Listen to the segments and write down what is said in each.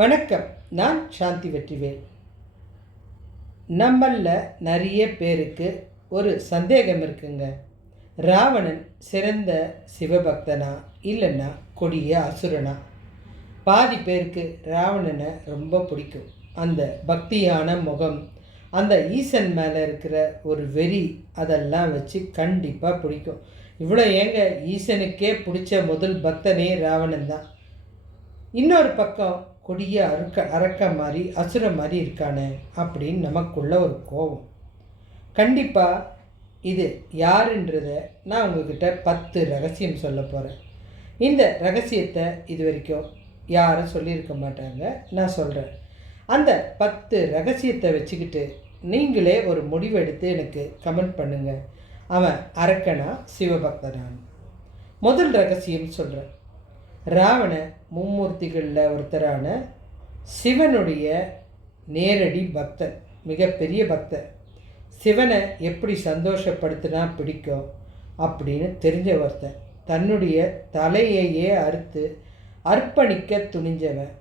வணக்கம். நான் சாந்தி வெற்றிவேல். நம்மளில் நிறைய பேருக்கு ஒரு சந்தேகம் இருக்குங்க. ராவணன் சிறந்த சிவபக்தனா இல்லைன்னா கொடிய அசுரனா? பாதி பேருக்கு ராவணனை ரொம்ப பிடிக்கும். அந்த பக்தியான முகம், அந்த ஈசன் மேலே இருக்கிற ஒரு வெறி, அதெல்லாம் வச்சு கண்டிப்பாக பிடிக்கும். இவ்வளோ ஏங்க, ஈசனுக்கே பிடிச்ச முதல் பக்தனே ராவணன் தான். இன்னொரு பக்கம் கொடிய அரக்க மாதிரி அசுர மாதிரி இருக்கானே அப்படின்னு நமக்குள்ள ஒரு கோபம். கண்டிப்பாக இது யாருன்றத நான் உங்ககிட்ட 10 ரகசியம் சொல்ல போகிறேன். இந்த ரகசியத்தை இது வரைக்கும் யாரும் சொல்லியிருக்க மாட்டாங்க, நான் சொல்கிறேன். அந்த 10 ரகசியத்தை வச்சுக்கிட்டு நீங்களே ஒரு முடிவெடுத்து எனக்கு கமெண்ட் பண்ணுங்கள், அவன் அரக்கனா சிவபக்தனான். முதல் ரகசியம் சொல்கிறேன். ராவண மும்மூர்த்திகளில் ஒருத்தரான சிவனுடைய நேரடி பக்தன், மிகப்பெரிய பக்தன். சிவனை எப்படி சந்தோஷப்படுத்தினா பிடிக்கும் அப்படின்னு தெரிஞ்ச ஒருத்தன். தன்னுடைய தலையையே அறுத்து அர்ப்பணிக்க துணிஞ்சவன்.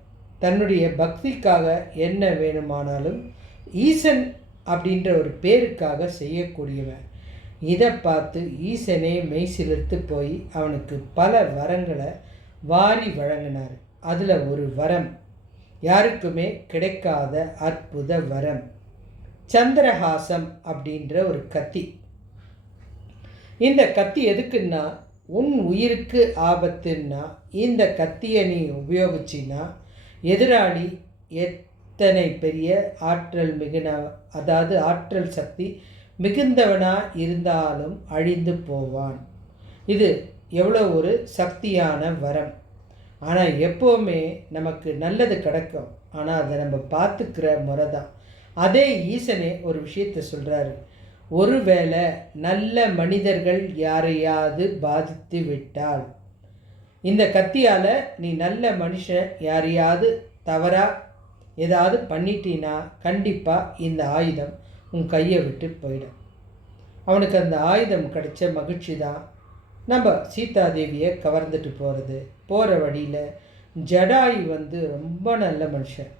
தன்னுடைய பக்திக்காக என்ன வேணுமானாலும் ஈசன் அப்படின்ற ஒரு பேருக்காக செய்யக்கூடியவன். இதை பார்த்து ஈசனே மெய் சிலிர்த்து போய் அவனுக்கு பல வரங்களை வாரி வழங்கினார். அதில் ஒரு வரம், யாருக்குமே கிடைக்காத அற்புத வரம், சந்திரஹாசம் அப்படின்ற ஒரு கத்தி. இந்த கத்தி எதுக்குன்னா, உன் உயிருக்கு ஆபத்துன்னா இந்த கத்தியை நீ உபயோகிச்சின்னா எதிராளி எத்தனை பெரிய ஆற்றல் அதாவது ஆற்றல் சக்தி மிகுந்தவனாக இருந்தாலும் அழிந்து போவான். இது எவ்வளோ ஒரு சக்தியான வரம். ஆனால் எப்போவுமே நமக்கு நல்லது கிடைக்கும், ஆனால் அதை நம்ம பார்த்துக்கிற முறை தான். அதே ஈசனே ஒரு விஷயத்தை சொல்கிறாரு. ஒருவேளை நல்ல மனிதர்கள் யாரையாவது பாதித்து விட்டால், இந்த கத்தியால் நீ நல்ல மனுஷன் யாரையாவது தவறாக ஏதாவது பண்ணிட்டீன்னா கண்டிப்பாக இந்த ஆயுதம் உன் கையை விட்டு போயிடும். அவனுக்கு அந்த ஆயுதம் கிடைச்ச மகிழ்ச்சி தான் நம்ம சீதாதேவியை கவர்ந்துட்டு போகிற வழியில் ஜடாயு ரொம்ப நல்ல மனுஷன்.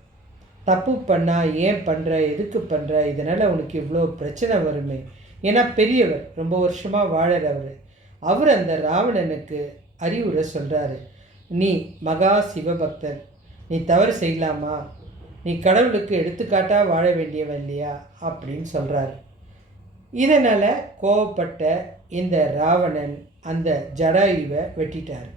தப்பு பண்ணால் ஏன் பண்ணுற, எதுக்கு பண்ணுற, இதனால் உனக்கு இவ்வளோ பிரச்சனை வருமே. ஏன்னா பெரியவர், ரொம்ப வருஷமாக வாழறவர். அவர் அந்த ராவணனுக்கு அறிவுரை சொல்கிறாரு. நீ மகா சிவபக்தன், நீ தவறு செய்யலாமா, நீ கடவுளுக்கு எடுத்துக்காட்டாக வாழ வேண்டியவன் இல்லையா அப்படின்னு சொல்கிறாரு. இதனால் கோவப்பட்ட இந்த ராவணன் அந்த ஜடாயுவை வெட்டிட்டார்.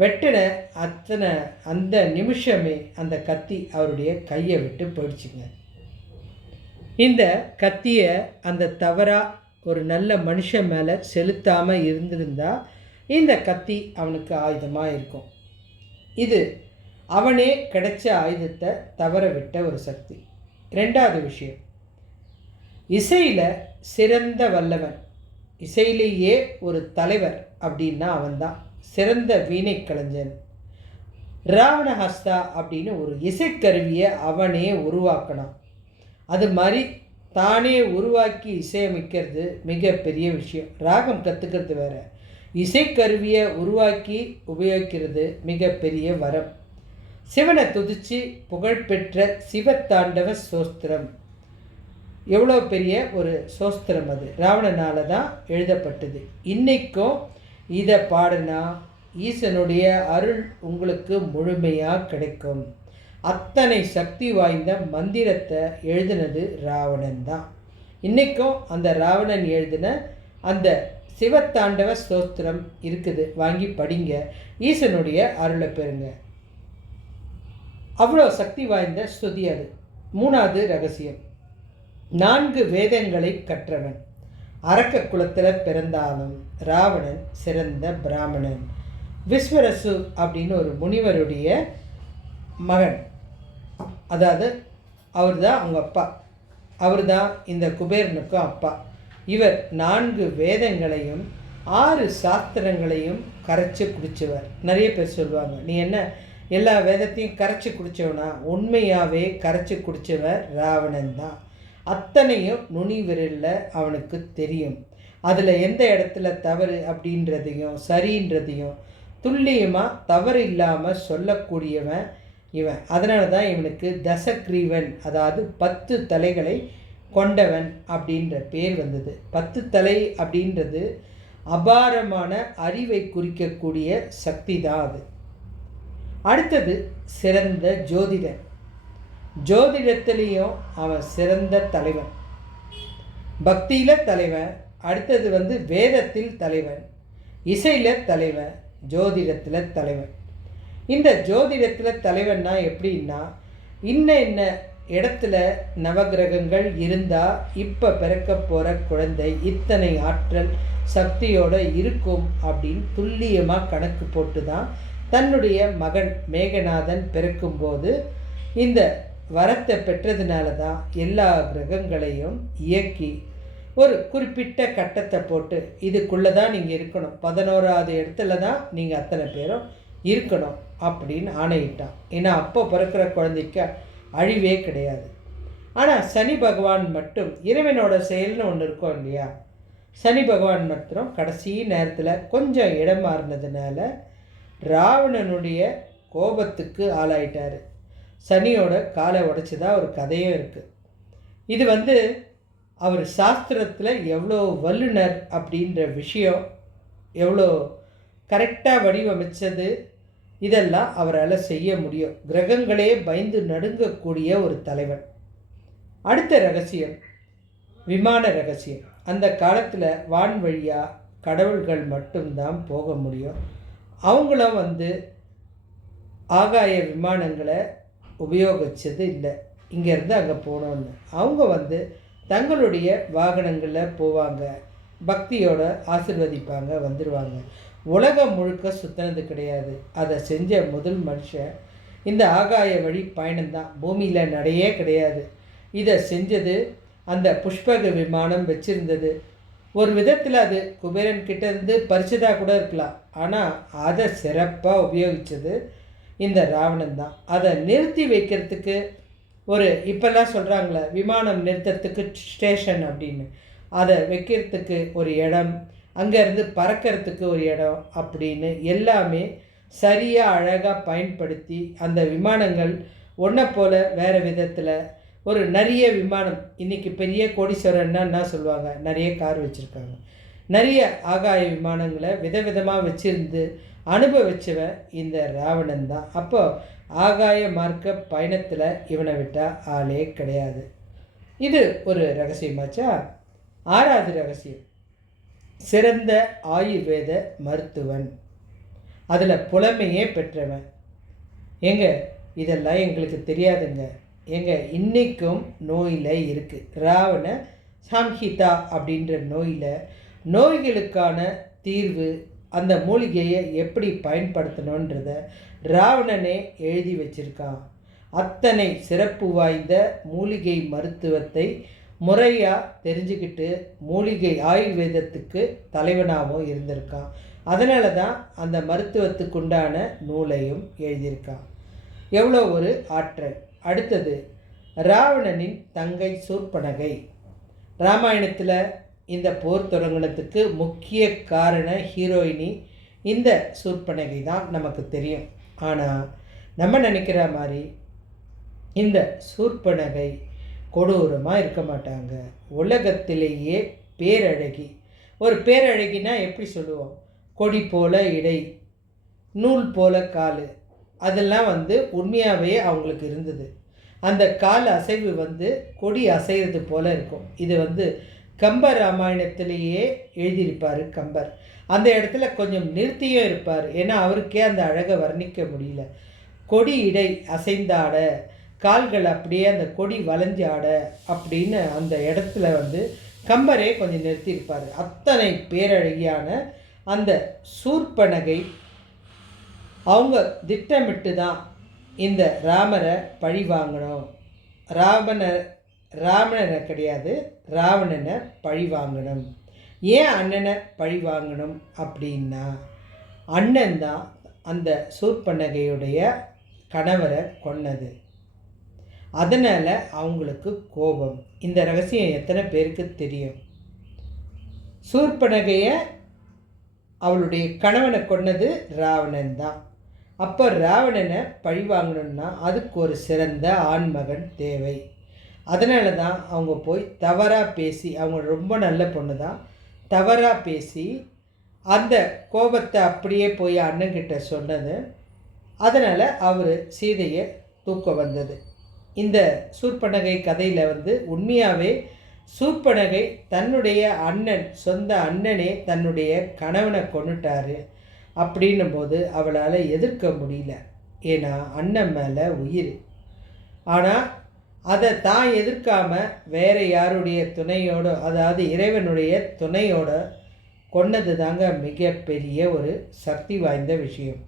வெட்டின அந்த நிமிஷமே அந்த கத்தி அவருடைய கையை விட்டு போயிடுச்சுங்க. இந்த கத்தியை அந்த தவறாக ஒரு நல்ல மனுஷன் மேலே செலுத்தாமல் இருந்திருந்தா இந்த கத்தி அவனுக்கு ஆயுதமாக இருக்கும். இது அவனே கிடைச்ச ஆயுதத்தை தவற விட்ட ஒரு சக்தி. ரெண்டாவது விஷயம், இசையில் சிறந்த வல்லவன், இசையிலேயே ஒரு தலைவர் அப்படின்னா அவன்தான் சிறந்த வீணை கலைஞன். ராவணஹஸ்தா அப்படின்னு ஒரு இசைக்கருவியை அவனே உருவாக்கணும். அது மாதிரி தானே உருவாக்கி இசையமைக்கிறது மிகப்பெரிய விஷயம். ராகம் கற்றுக்கிறது வேற, இசைக்கருவியை உருவாக்கி உபயோகிக்கிறது மிகப்பெரிய வரம். சிவனை துதிச்சு புகழ்பெற்ற சிவத்தாண்டவ சோஸ்திரம் எவ்வளோ பெரிய ஒரு சோஸ்திரம், அது ராவணனால் தான் எழுதப்பட்டது. இன்றைக்கும் இதை பாடினா ஈசனுடைய அருள் உங்களுக்கு முழுமையாக கிடைக்கும். அத்தனை சக்தி வாய்ந்த மந்திரத்தை எழுதினது ராவணன் தான். இன்றைக்கும் அந்த ராவணன் எழுதின அந்த சிவத்தாண்டவ ஸ்தோத்திரம் இருக்குது, வாங்கி படிங்க, ஈசனுடைய அருளை பெறுங்க. அவ்வளோ சக்தி வாய்ந்த ஸ்துதி அது. மூணாவது ரகசியம், 4 வேதங்களை கற்றவன். அரக்க குலத்தில் பிறந்தாலும் ராவணன் சிறந்த பிராமணன். விஸ்வரசு அப்படின்னு ஒரு முனிவருடைய மகன், அதாவது அவர் தான் அவங்க அப்பா, அவர் தான் இந்த குபேரனுக்கும் அப்பா. இவர் 4 வேதங்களையும் 6 சாஸ்திரங்களையும் கரைச்சி குடித்தவர். நிறைய பேர் சொல்லுவாங்க, நீ என்ன எல்லா வேதத்தையும் கரைச்சி குடித்தவனா? உண்மையாகவே கரைச்சி குடித்தவர் ராவணன் தான். அத்தனையும் நுனி விரலில் அவனுக்கு தெரியும். அதில் எந்த இடத்துல தவறு அப்படின்றதையும் சரின்றதையும் துல்லியமாக தவறு இல்லாமல் சொல்லக்கூடியவன் இவன். அதனால தான் இவனுக்கு தசக்ரீவன், அதாவது 10 தலைகளை கொண்டவன் அப்படின்ற பேர் வந்தது. 10 தலை அப்படின்றது அபாரமான அறிவை குறிக்கக்கூடிய சக்தி தான் அது. அடுத்தது சிறந்த ஜோதிடன். ஜோதிடத்திலையும் அவன் சிறந்த தலைவன், பக்தியில் தலைவன். அடுத்தது வேதத்தில் தலைவன், இசையில் தலைவன், ஜோதிடத்தில் தலைவன். இந்த ஜோதிடத்தில் தலைவன்னா எப்படின்னா, இன்ன இடத்துல நவகிரகங்கள் இருந்தால் இப்போ பிறக்க போகிற குழந்தை இத்தனை ஆற்றல் சக்தியோடு இருக்கும் அப்படின்னு துல்லியமாக கணக்கு போட்டு தான் தன்னுடைய மகன் மேகநாதன் பிறக்கும்போது இந்த வரத்தை பெற்றதுனால தான் எல்லா கிரகங்களையும் இயக்கி ஒரு குறிப்பிட்ட கட்டத்தை போட்டு இதுக்குள்ளே தான் நீங்கள் இருக்கணும், 11வது இடத்துல தான் நீங்கள் அத்தனை பேரும் இருக்கணும் அப்படின்னு ஆணையிட்டான். ஏன்னா அப்போ பிறக்கிற குழந்தைக்கு அழிவே கிடையாது. ஆனால் சனி பகவான் மட்டும், இறைவனோட செயல்னு ஒன்று இருக்கும் இல்லையா, சனி பகவான் மட்டும் கடைசி நேரத்தில் கொஞ்சம் இடம் மாறினதுனால ராவணனுடைய கோபத்துக்கு ஆளாயிட்டார். சனியோட காலை உடைச்சதாக ஒரு கதையும் இருக்குது. இது அவர் சாஸ்திரத்தில் எவ்வளோ வல்லுனர் அப்படின்ற விஷயம், எவ்வளோ கரெக்டாக வடிவமைச்சது, இதெல்லாம் அவரால் செய்ய முடியும். கிரகங்களே பயந்து நடுங்கக்கூடிய ஒரு தலைவன். அடுத்த ரகசியம் விமான ரகசியம். அந்த காலத்தில் வான் வழியாக கடவுள்கள் மட்டும்தான் போக முடியும். அவங்களும் ஆகாய விமானங்களை உபயோகித்தது இல்லை. இங்கேருந்து அங்கே போனோன்னு அவங்க தங்களுடைய வாகனங்களில் போவாங்க, பக்தியோடு ஆசிர்வதிப்பாங்க, வந்துடுவாங்க. உலகம் முழுக்க சுற்றினது கிடையாது. அதை செஞ்ச முதல் மனுஷன் இந்த ஆகாய வழி பயணம்தான். பூமியில் நடையே கிடையாது. இதை செஞ்சது அந்த புஷ்பக விமானம் வச்சுருந்தது. ஒரு விதத்தில் அது குபேரன் கிட்டேருந்து பறிச்சதாக கூட இருக்கலாம். ஆனால் அதை சிறப்பாக உபயோகித்தது இந்த ராவணன் தான். அதை நிறுத்தி வைக்கிறதுக்கு இப்போல்லாம் சொல்கிறாங்களே விமானம் நிறுத்தத்துக்கு ஸ்டேஷன் அப்படின்னு, அதை வைக்கிறதுக்கு ஒரு இடம், அங்கேருந்து பறக்கிறதுக்கு ஒரு இடம் அப்படின்னு எல்லாமே சரியாக அழகாக பயன்படுத்தி அந்த விமானங்கள் ஒன்றை போல் வேறு விதத்தில் நிறைய விமானம். இன்றைக்கி பெரிய கோடீஸ்வரன்னா என்ன சொல்லுவாங்க, நிறைய கார் வச்சுருக்காங்க. நிறைய ஆகாய விமானங்களை விதவிதமாக வச்சுருந்து அனுபவிச்சவன் இந்த ராவணன் தான். அப்போ ஆகாய மார்க்க பயணத்தில் இவனை விட்டால் ஆளே கிடையாது. இது ஒரு ரகசியமாச்சா. 6வது ரகசியம் சிறந்த ஆயுர்வேத மருத்துவன், அதில் புலமையே பெற்றவன். இதெல்லாம் எங்களுக்கு தெரியாதுங்க. இன்றைக்கும் நோயில் இருக்குது. ராவண சம்ஹிதா அப்படின்ற நோய்களுக்கான தீர்வு, அந்த மூலிகையை எப்படி பயன்படுத்தணுன்றத ராவணனே எழுதி வச்சிருக்கான். அத்தனை சிறப்பு வாய்ந்த மூலிகை மருத்துவத்தை முறையாக தெரிஞ்சுக்கிட்டு மூலிகை ஆயுர்வேதத்துக்கு தலைவனாகவும் இருந்திருக்கான். அதனால தான் அந்த மருத்துவத்துக்குண்டான நூலையும் எழுதியிருக்கான். எவ்வளோ ஒரு ஆற்றல். அடுத்தது ராவணனின் தங்கை சூர்பனகை. ராமாயணத்தில் இந்த போர் தொடங்கினதுக்கு முக்கிய காரண ஹீரோயினி இந்த சூர்பனகை தான் நமக்கு தெரியும். ஆனால் நம்ம நினைக்கிற மாதிரி இந்த சூர்பனகை கொடூரமாக இருக்க மாட்டாங்க. உலகத்திலேயே பேரழகி. ஒரு பேரழகினா எப்படி சொல்லுவோம், கொடி போல இடை, நூல் போல கால், அதெல்லாம் உண்மையாகவே அவங்களுக்கு இருந்தது. அந்த கால் அசைவு கொடி அசைகிறது போல இருக்கும். இது கம்ப ராமாயணத்திலேயே எழுதியிருப்பார் கம்பர். அந்த இடத்துல கொஞ்சம் நிறுத்தியும் இருப்பார். ஏன்னா அவருக்கே அந்த அழகை வர்ணிக்க முடியல. கொடி இடை அசைந்தாட, கால்கள் அப்படியே அந்த கொடி வளைஞ்சு ஆட அப்படின்னு அந்த இடத்துல கம்பரே கொஞ்சம் நிறுத்தியிருப்பார். அத்தனை பேரழகியான அந்த சூர்பனகை அவங்க திட்டமிட்டு தான் இந்த ராமரை பழி வாங்கணும். ராவணனை கிடையாது, ராவணனை பழி வாங்கணும். ஏன் அண்ணனை பழி வாங்கணும் அப்படின்னா, அண்ணன் தான் அந்த சூர்பனகையுடைய கணவரை கொன்னது. அதனால் அவங்களுக்கு கோபம். இந்த ரகசியம் எத்தனை பேருக்கு தெரியும்? சூர்பனகையை அவளுடைய கணவனை கொன்னது ராவணன் தான். அப்போ ராவணனை பழி வாங்கணுன்னா அதுக்கு ஒரு சிறந்த ஆண்மகன் தேவை. அதனால தான் அவங்க போய் தவறாக பேசி, அவங்க ரொம்ப நல்ல பொண்ணு தான், தவறாக பேசி அந்த கோபத்தை அப்படியே போய் அண்ணன்கிட்ட சொன்னது. அதனால் அவர் சீதையை தூக்க வந்தது. இந்த சூர்பனகை கதையில் உண்மையாகவே சூர்பனகை தன்னுடைய அண்ணன், சொந்த அண்ணனே தன்னுடைய கணவனை கொன்னுட்டாரு அப்படின்னும் போது அவளால் எதிர்க்க முடியல. ஏன்னா அண்ணன் மேலே உயிர். ஆனால் அதை தான் எதிர்க்காமல் வேறு யாருடைய துணையோடு, அதாவது இறைவனுடைய துணையோடு கொன்னது தாங்க மிகப்பெரிய ஒரு சக்தி வாய்ந்த விஷயம்.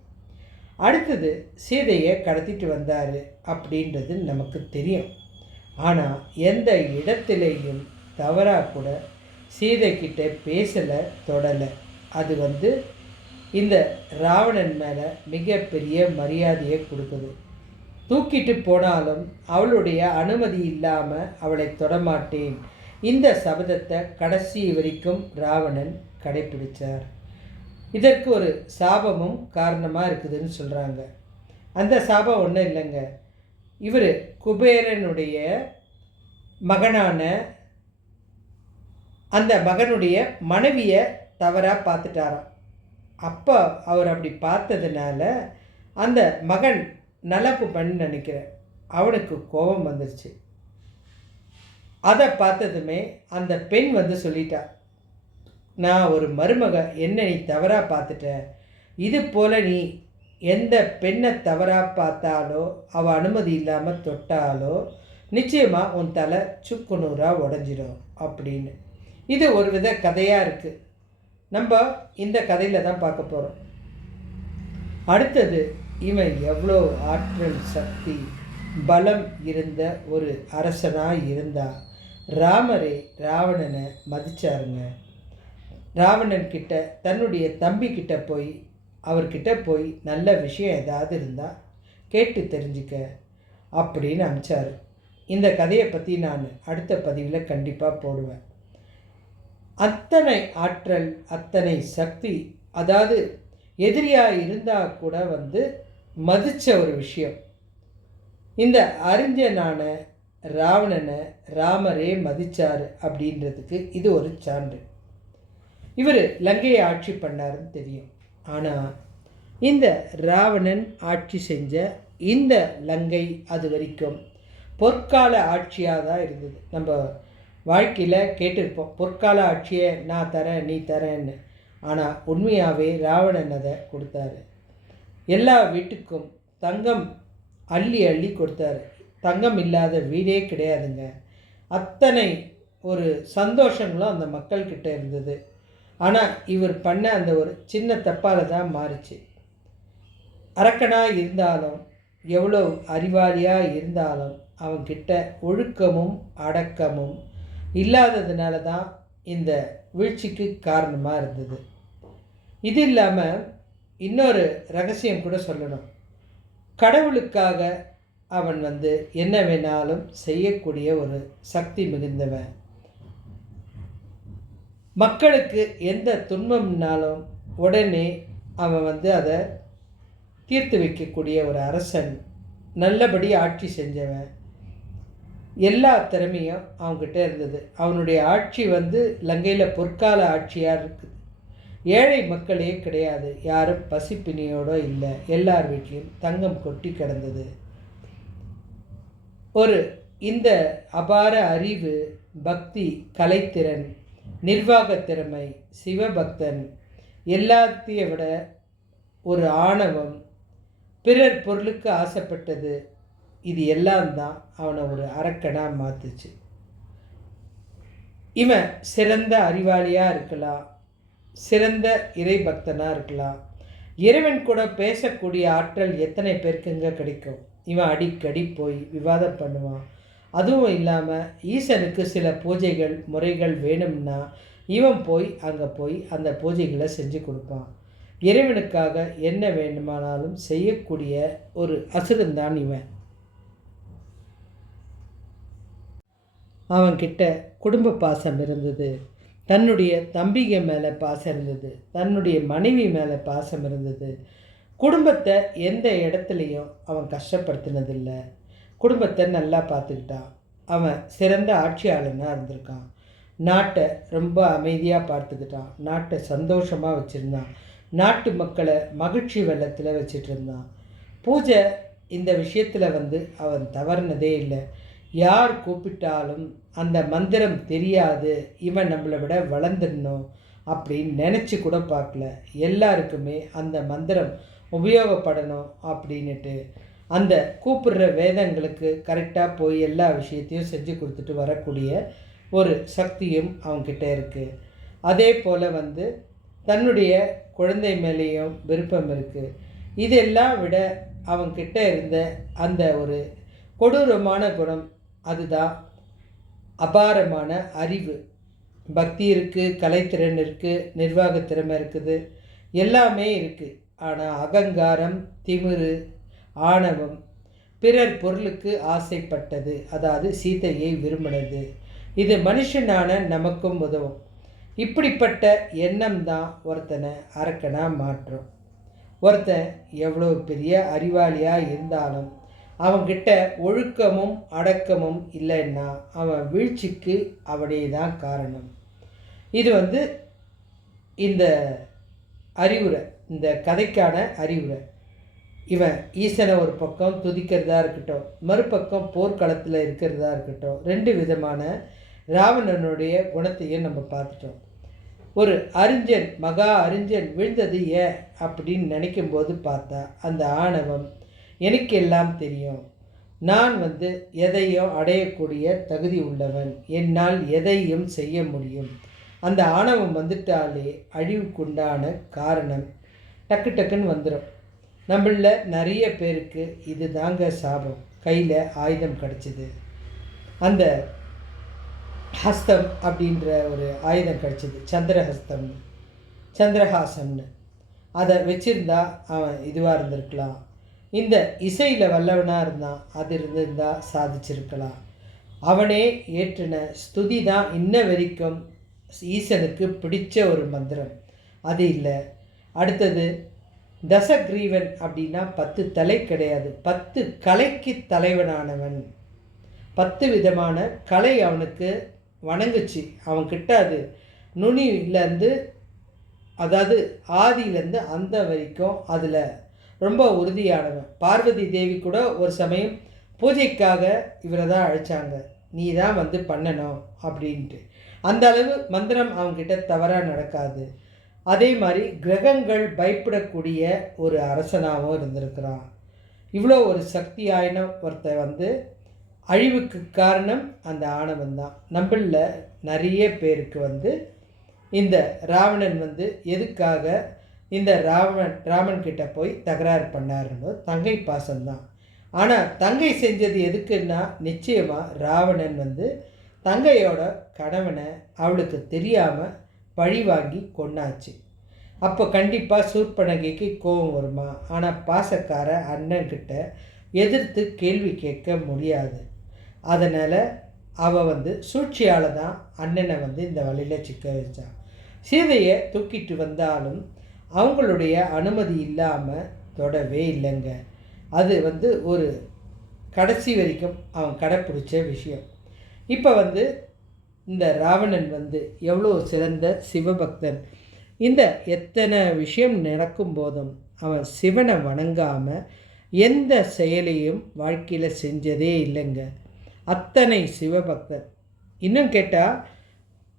அடுத்தது சீதையை கடத்திட்டு வந்தார் அப்படின்றது நமக்கு தெரியும். ஆனால் எந்த இடத்துலையும் தவறாக கூட சீதைக்கிட்ட பேசலை, தொடலை. அது இந்த ராவணன் மேலே மிகப்பெரிய மரியாதையை கொடுக்குது. தூக்கிட்டு போனாலும் அவளுடைய அனுமதி இல்லாமல் அவளை தொடமாட்டேன், இந்த சபதத்தை கடைசி வரைக்கும் ராவணன் கடைப்பிடித்தார். இதற்கு ஒரு சாபமும் காரணமாக இருக்குதுன்னு சொல்கிறாங்க. அந்த சாபம் ஒன்றும் இல்லைங்க. இவர் குபேரனுடைய மகனான அந்த மகனுடைய மனைவியை தவறாக பார்த்துட்டாராம். அப்போ அவர் அப்படி பார்த்ததுனால அந்த மகன் நலப்பு பண்ணி நினைக்கிறேன், அவனுக்கு கோபம் வந்துருச்சு. அதை பார்த்ததுமே அந்த பெண் சொல்லிட்டா, நான் ஒரு மருமக, என்ன நீ தவறாக பார்த்துட்ட, இது போல் நீ எந்த பெண்ணை தவறாக பார்த்தாலோ அவள் அனுமதி இல்லாமல் தொட்டாலோ நிச்சயமாக உன் தலை சுக்குநூறாக உடஞ்சிடும் அப்படின்னு. இது ஒரு வித கதையாக இருக்குது. நம்ம இந்த கதையில் தான் பார்க்க போகிறோம். அடுத்தது, இவன் எவ்வளோ ஆற்றல், சக்தி, பலம் இருந்த ஒரு அரசனாக இருந்தால் ராமரே ராவணனை மதிச்சாருங்க. ராவணன்கிட்ட தன்னுடைய தம்பிக்கிட்ட போய், அவர்கிட்ட போய் நல்ல விஷயம் ஏதாவது இருந்தால் கேட்டு தெரிஞ்சுக்க அப்படின்னு அனுப்பிச்சார். இந்த கதையை பற்றி நான் அடுத்த பதிவில் கண்டிப்பாக போடுவேன். அத்தனை ஆற்றல், அத்தனை சக்தி, அதாவது எதிரியாக இருந்தால் கூட மதித்த ஒரு விஷயம். இந்த அறிஞனான ராவணனை ராமரே மதித்தார் அப்படின்றதுக்கு இது ஒரு சான்று. இவர் லங்கையை ஆட்சி பண்ணாருன்னு தெரியும். ஆனால் இந்த ராவணன் ஆட்சி செஞ்ச இந்த லங்கை அது வரைக்கும் பொற்கால ஆட்சியாக தான் இருந்தது. நம்ம வாழ்க்கையில் கேட்டிருப்போம், பொற்கால ஆட்சியை நான் தரேன் நீ தரேன்னு. ஆனால் உண்மையாகவே ராவணன் அதை கொடுத்தாரு. எல்லா வீட்டுக்கும் தங்கம் அள்ளி அள்ளி கொடுத்தாரு. தங்கம் இல்லாத வீடே கிடையாதுங்க. அத்தனை ஒரு சந்தோஷங்களும் அந்த மக்கள்கிட்ட இருந்தது. ஆனால் இவர் பண்ண அந்த ஒரு சின்ன தப்பால் தான் மாறிச்சு. அரக்கனாக இருந்தாலும், எவ்வளோ அறிவாளியாக இருந்தாலும் அவன்கிட்ட ஒழுக்கமும் அடக்கமும் இல்லாததுனால தான் இந்த வீழ்ச்சிக்கு காரணமாக இருந்தது. இது இல்லாமல் இன்னொரு ரகசியம் கூட சொல்லணும். கடவுளுக்காக அவன் என்ன வேணாலும் செய்யக்கூடிய ஒரு சக்தி மிகுந்தவன். மக்களுக்கு எந்த துன்பம்னாலும் உடனே அவன் அதை தீர்த்து வைக்கக்கூடிய ஒரு அரசன், நல்லபடி ஆட்சி செஞ்சவன். எல்லா திறமையும் அவங்ககிட்ட இருந்தது. அவனுடைய ஆட்சி லங்கையில் பொற்கால ஆட்சியாக இருக்குது. ஏழை மக்களே கிடையாது, யாரும் பசிப்பினியோடு இல்லை. எல்லார் வீட்லேயும் தங்கம் கொட்டி கிடந்தது. இந்த அபார அறிவு, பக்தி, கலைத்திறன், நிர்வாக திறமை, சிவபக்தன், எல்லாத்தையும் விட ஒரு ஆணவம், பிறர் பொருளுக்கு ஆசைப்பட்டது, இது எல்லாம் தான் அவனை ஒரு அரக்கனாக மாற்றுச்சு. இவன் சிறந்த அறிவாளியாக இருக்கலாம், சிறந்த இறைபக்தனாக இருக்கலாம். இறைவன் கூட பேசக்கூடிய ஆற்றல் எத்தனை பேருக்குங்க கிடைக்கும்? இவன் அடிக்கடி போய் விவாதம் பண்ணுவான். அதுவும் இல்லாமல் ஈசனுக்கு சில பூஜைகள் முறைகள் வேணும்னா இவன் போய் அங்கே போய் அந்த பூஜைகளை செஞ்சு கொடுப்பான். இறைவனுக்காக என்ன வேண்டுமானாலும் செய்யக்கூடிய ஒரு அசுரன்தான் இவன். அவன்கிட்ட குடும்ப பாசம் இருந்தது, தன்னுடைய தம்பிகை மேலே பாசம் இருந்தது, தன்னுடைய மனைவி மேலே பாசம் இருந்தது, குடும்பத்தை எந்த இடத்துலையும் அவன் கஷ்டப்படுத்தினதில்லை. குடும்பத்தை நல்லா பார்த்துக்கிட்டான். அவன் சிறந்த ஆட்சியாளனாக இருந்திருக்கான். நாட்டை ரொம்ப அமைதியாக பார்த்துக்கிட்டான். நாட்டை சந்தோஷமாக வச்சுருந்தான். நாட்டு மக்களை மகிழ்ச்சி வெள்ளத்தில் வச்சுட்டு இருந்தான். பூஜை இந்த விஷயத்தில் அவன் தவறுனதே இல்லை. யார் கூப்பிட்டாலும் அந்த மந்திரம் தெரியாது, இவன் நம்மளை விட வளர்ந்துடணும் அப்படின்னு நினச்சி கூட பார்க்கல. எல்லாருக்குமே அந்த மந்திரம் உபயோகப்படணும் அப்படின்ட்டு அந்த கூப்பிடுற வேதங்களுக்கு கரெக்டாக போய் எல்லா விஷயத்தையும் செஞ்சு கொடுத்துட்டு வரக்கூடிய ஒரு சக்தியும் அவன்கிட்ட இருக்குது. அதே போல் தன்னுடைய குழந்தை மேலேயும் விருப்பம் இருக்குது. இதெல்லாம் விட அவன்கிட்ட இருந்த அந்த ஒரு கொடூரமான குணம், அதுதான் அபாரமான அறிவு. பக்தி இருக்குது, கலைத்திறன் இருக்குது, நிர்வாகத்திறமை இருக்குது, எல்லாமே இருக்குது. ஆனால் அகங்காரம், திமிரு, ஆணவம், பிறர் பொருளுக்கு ஆசைப்பட்டது, அதாவது சீதையை விரும்பினது, இது மனுஷனான நமக்கும் உதவும். இப்படிப்பட்ட எண்ணம் தான் ஒருத்தனை அரக்கனாக மாற்றும். ஒருத்தன் எவ்வளோ பெரிய அறிவாளியாக இருந்தாலும் அவன்கிட்ட ஒழுக்கமும் அடக்கமும் இல்லைன்னா அவன் வீழ்ச்சிக்கு அவனே தான் காரணம். இது இந்த அறிவுரை, இந்த கதைக்கான அறிவுரை. இவன் ஈசனை ஒரு பக்கம் துதிக்கிறதா இருக்கட்டும், மறுபக்கம் போர்க்களத்தில் இருக்கிறதா இருக்கட்டும், 2 விதமான ராவணனுடைய குணத்தையும் நம்ம பார்த்துட்டோம். ஒரு அறிஞன், மகா அறிஞன் விழுந்தது ஏன் அப்படின்னு நினைக்கும்போது பார்த்தா அந்த ஆணவம், எனக்கு எல்லாம் தெரியும், நான் எதையும் அடையக்கூடிய தகுதி உள்ளவன், என்னால் எதையும் செய்ய முடியும். அந்த ஆணவம் வந்துட்டாலே அழிவுக்குண்டான காரணம் டக்கு டக்குன்னு வந்துடும். நம்மள நிறைய பேருக்கு இது தாங்க சாபம். கையில் ஆயுதம் கிடச்சிது, அந்த ஹஸ்தம் அப்படின்ற ஒரு ஆயுதம் கிடச்சிது, சந்திரஹஸ்தம்னு, சந்திரஹாசம்னு. அதை வச்சுருந்தா அவன் இதுவாக இருந்திருக்கலாம். இந்த இசையில் வல்லவனாக இருந்தான், அது இருந்திருந்தால் சாதிச்சிருக்கலாம். அவனே ஏற்றின ஸ்துதி தான் இன்ன வரைக்கும் ஈசனுக்கு பிடிச்ச ஒரு மந்திரம். அது இல்லை. அடுத்தது தசக்ரீவன் அப்படின்னா 10 தலை கிடையாது, 10 கலைக்கு தலைவனானவன். 10 விதமான கலை அவனுக்கு வணங்குச்சு. அவன்கிட்ட அது நுனியிலேருந்து, அதாவது ஆதியிலேருந்து அந்த வரைக்கும் அதில் ரொம்ப உறுதியானவன். பார்வதி தேவி கூட ஒரு சமயம் பூஜைக்காக இவரை தான் அழைச்சாங்க, நீ தான் பண்ணணும் அப்படின்ட்டு. அந்த அளவு மந்திரம் அவன்கிட்ட தவறாக நடக்காது. அதே மாதிரி கிரகங்கள் பயப்படக்கூடிய ஒரு அரசனாகவும் இருந்திருக்கிறான். இவ்வளோ ஒரு சக்தி ஆயின ஒருத்த அழிவுக்கு காரணம் அந்த ஆணவம் தான். நம்மள நிறைய பேருக்கு இந்த ராவணன் எதுக்காக இந்த ராமன் கிட்ட போய் தகராறு பண்ணாருன்னு தங்கை பாசம்தான். ஆனால் தங்கை செஞ்சது எதுக்குன்னா, நிச்சயமாக ராவணன் தங்கையோட கணவனை அவளுக்கு தெரியாமல் பழி வாங்கி கொண்டாச்சு. அப்போ கண்டிப்பாக சூர்பனகைக்கு கோபம் வருமா? ஆனால் பாசக்கார அண்ணன்கிட்ட எதிர்த்து கேள்வி கேட்க முடியாது. அதனால் அவள் சூழ்ச்சியால் தான் அண்ணனை இந்த வழியில் சிக்க வச்சான். சீதையை தூக்கிட்டு வந்தாலும் அவங்களுடைய அனுமதி இல்லாமல் தொடவே இல்லைங்க. அது ஒரு கடைசி வரைக்கும் அவன் கடைப்பிடிச்ச விஷயம். இப்போ இந்த ராவணன் எவ்வளோ சிறந்த சிவபக்தன். இந்த எத்தனை விஷயம் நடக்கும் போதும் அவன் சிவனை வணங்காமல் எந்த செயலையும் வாழ்க்கையில் செஞ்சதே இல்லைங்க. அத்தனை சிவபக்தன். இன்னும் கேட்டால்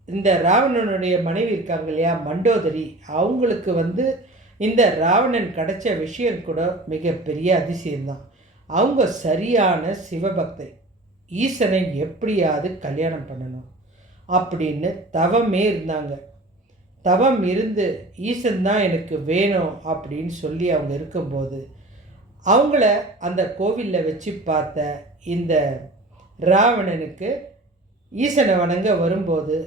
இந்த ராவணனுடைய மனைவி இருக்காங்க இல்லையா, மண்டோதரி, அவங்களுக்கு இந்த ராவணன் கிடைச்ச விஷயம் கூட மிகப்பெரிய அதிசயம்தான். அவங்க சரியான சிவபக்தை. ஈசனை எப்படியாவது கல்யாணம் பண்ணணும் அப்படின்னு தவமே இருந்தாங்க. தவம் இருந்து ஈசன் தான் எனக்கு வேணும் அப்படின்னு சொல்லி அவங்க இருக்கும்போது அவங்கள அந்த கோவிலில் வச்சு பார்த்த இந்த ராவணனுக்கு ஈசனை வணங்க வரும்போது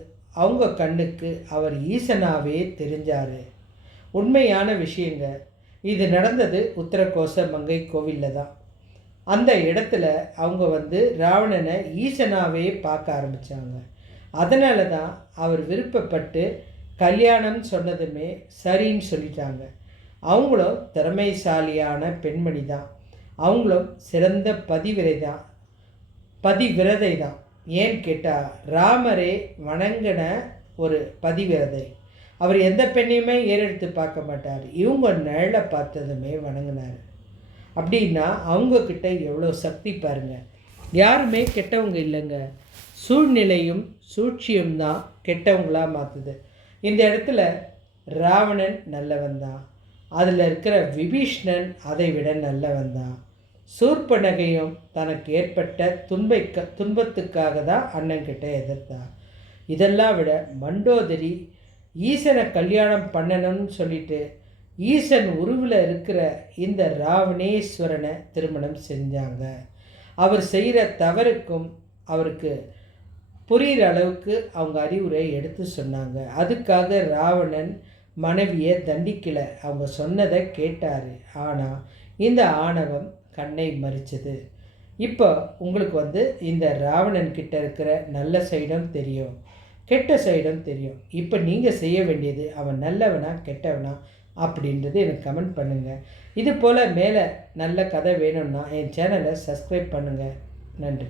அவங்க கண்ணுக்கு அவர் ஈசனாகவே தெரிஞ்சார். உண்மையான விஷயங்க. இது நடந்தது உத்தரகோச மங்கை கோவிலில் தான். அந்த இடத்துல அவங்க ராவணனை ஈசனாகவே பார்க்க ஆரம்பித்தாங்க. அதனால தான் அவர் விருப்பப்பட்டு கல்யாணம் சொன்னதுமே சரின்னு சொல்லிட்டாங்க. அவங்களும் திறமைசாலியான பெண்மணி தான். அவங்களும் சிறந்த பதிவிரதை தான். ஏன்னு கேட்டால் ராமரே வணங்கின ஒரு பதிவிரதை. அவர் எந்த பெண்ணையுமே ஏறெடுத்து பார்க்க மாட்டார். இவங்க நிழலை பார்த்ததுமே வணங்கினார். அப்படின்னா அவங்கக்கிட்ட எவ்வளோ சக்தி பாருங்கள். யாருமே கெட்டவங்க இல்லைங்க. சூழ்நிலையும் சூழ்ச்சியும் தான் கெட்டவங்களாக மாற்றுது. இந்த இடத்துல ராவணன் நல்லவன் தான். அதில் இருக்கிற விபீஷ்ணன் அதை விட நல்லவன் தான். சூர்பனகையும் தனக்கு ஏற்பட்ட துன்பத்துக்காக தான் அண்ணன்கிட்ட எதிர்த்தா. இதெல்லாம் விட மண்டோதரி ஈசனை கல்யாணம் பண்ணணும்னு சொல்லிட்டு ஈசன் உருவில் இருக்கிற இந்த ராவணேஸ்வரனை திருமணம் செஞ்சாங்க. அவர் செய்கிற தவறுக்கும் அவருக்கு புரிகிற அளவுக்கு அவங்க அறிவுரை எடுத்து சொன்னாங்க. அதுக்காக ராவணன் மனைவியை தண்டிக்கலை. அவங்க சொன்னதை கேட்டார். ஆனால் இந்த ஆணவம் கண்ணை மறிச்சது. இப்போ உங்களுக்கு இந்த ராவணன் கிட்ட இருக்கிற நல்ல சைடும் தெரியும், கெட்ட சைடும் தெரியும். இப்போ நீங்கள் செய்ய வேண்டியது அவன் நல்லவனா கெட்டவனா அப்படின்றது எனக்கு கமெண்ட் பண்ணுங்கள். இது போல் மேலே நல்ல கதை வேணும்னா என் சேனலை சப்ஸ்கிரைப் பண்ணுங்கள். நன்றி.